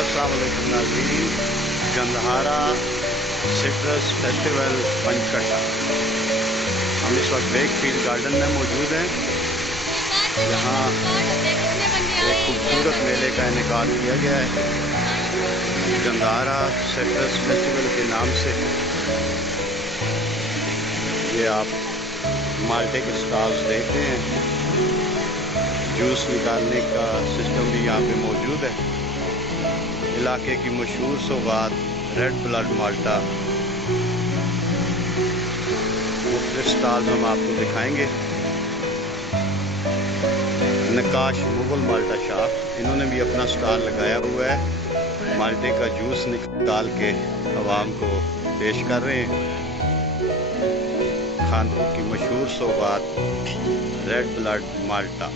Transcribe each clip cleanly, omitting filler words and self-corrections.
अस्सलाम वालेकुम नाज़रीन, गंधहारा सिट्रस फेस्टिवल पंचकट्टा। हम इस वक्त बेक फील्ड गार्डन में मौजूद हैं। यहाँ एक खूबसूरत मेले का इनेकाद किया गया है गंधहारा सिट्रस फेस्टिवल के नाम से। ये आप माल्टे के स्टॉल्स देखते हैं। जूस निकालने का सिस्टम भी यहाँ पे मौजूद है। इलाके की मशहूर सौगात रेड ब्लड माल्टा, मुख्तलिफ स्टॉल हम आपको दिखाएंगे। नकाश मुगल माल्टा शॉप, इन्होंने भी अपना स्टॉल लगाया हुआ है। माल्टे का जूस निकाल के अवाम को पेश कर रहे हैं। खानपुर की मशहूर सौगात रेड ब्लड माल्टा,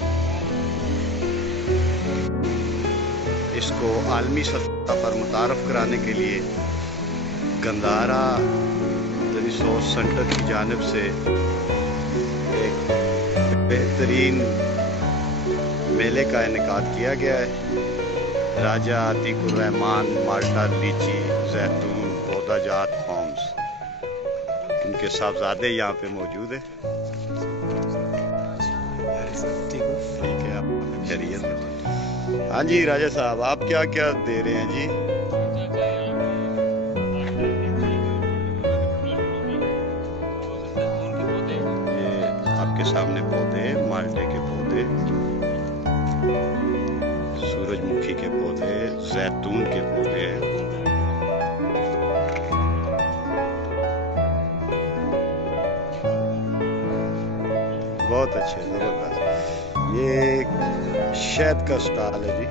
इसको आलमी सतह पर मुतारफ कराने के लिए गंधहारा रिसोर्स सेंटर की जानिब से एक बेहतरीन मेले का इनेकाद किया गया है। राजा अतीकुर रहमान माल्टा लीची जैतून पौधाजात फार्म्स, उनके साहबजादे यहाँ पे मौजूद है। ठीक है, आप खैरियत है? हाँ जी राजा साहब, आप क्या क्या दे रहे हैं जी? ये आपके सामने पौधे, माल्टे के पौधे, सूरजमुखी के पौधे, जैतून के पौधे हैं। बहुत अच्छे, जबरदस्त। ये शहद का स्टॉल है जी,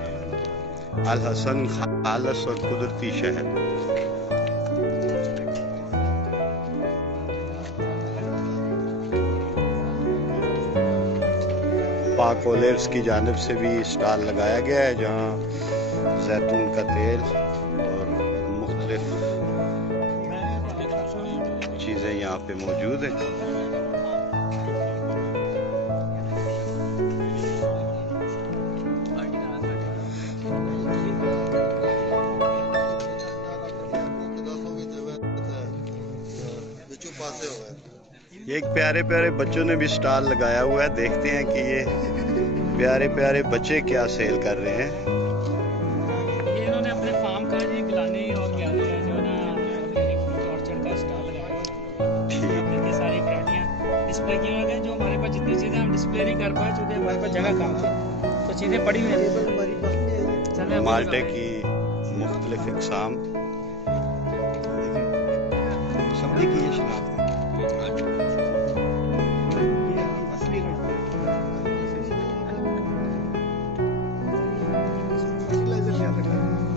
अल हसन खालस और कुदरती शहद। पाक ओलिव्स की जानिब से भी स्टॉल लगाया गया है, जहाँ जैतून का तेल और मुख्तलिफ चीज़ें यहाँ पे मौजूद हैं। एक प्यारे प्यारे बच्चों ने भी स्टॉल लगाया हुआ है। देखते हैं कि ये प्यारे प्यारे बच्चे क्या सेल कर रहे हैं। ये इन्होंने अपने फार्म का जी गिलानी और ग्यारह जो ना ऑर्चर्ड का स्टॉल लगाया है। इनकी सारी वैरायटियाँ डिस्प्ले की हुई है। जो हमारे पास जितनी चीज़ें हम डिस्प्ले नहीं कर पाए चूँकि हमारे पास जगह कम थी, तो चीज़ें पड़ी हुई हैं। माल्टे की मुख्तलिफ इक़साम सब्जी की ये शनाख्त है।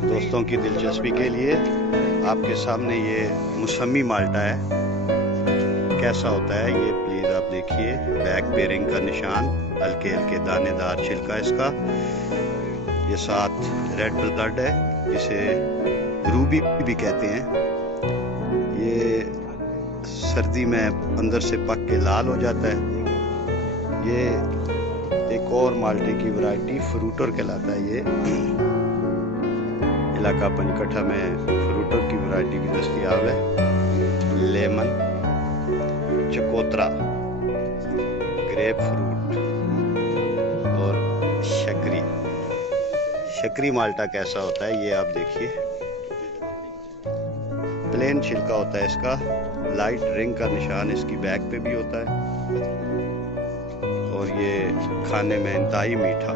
दोस्तों की दिलचस्पी के लिए आपके सामने ये मौसमी माल्टा है, कैसा होता है ये प्लीज आप देखिए। बैक बेरिंग का निशान, हल्के हल्के दानेदार छिलका इसका। ये साथ रेड ब्लड है, जिसे रूबी भी कहते हैं। ये सर्दी में अंदर से पक के लाल हो जाता है। ये एक और माल्टे की वैरायटी फ्रूटर कहलाता है। ये इलाका पंचकट्टा में फ्रूटर की वैरायटी भी दस्तयाब है। लेमन, चकोतरा, ग्रेप फ्रूट और शकरी। शकरी माल्टा कैसा होता है ये आप देखिए। प्लेन छिलका होता है इसका, लाइट रिंग का निशान इसकी बैक पे भी होता है और ये खाने में इंतहाई मीठा।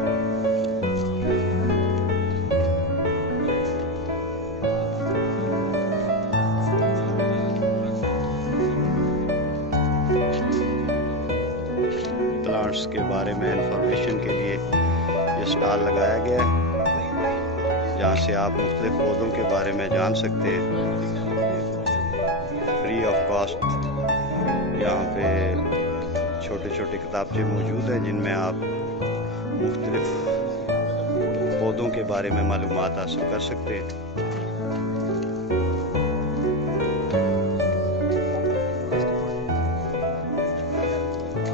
प्लांट्स के बारे में इंफॉर्मेशन के लिए ये स्टॉल लगाया गया है, जहाँ से आप मुख्तलिफ पौधों के बारे में जान सकते हैं फ्री ऑफ कॉस्ट। यहाँ पे छोटे छोटे किताबचे मौजूद हैं जिनमें आप मुख्तलिफ पौधों के बारे में मालूमात हासिल कर सकते हैं।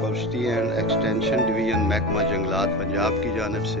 फॉरेस्ट्री एंड एक्सटेंशन डिवीजन महकमा जंगलात पंजाब की जानिब से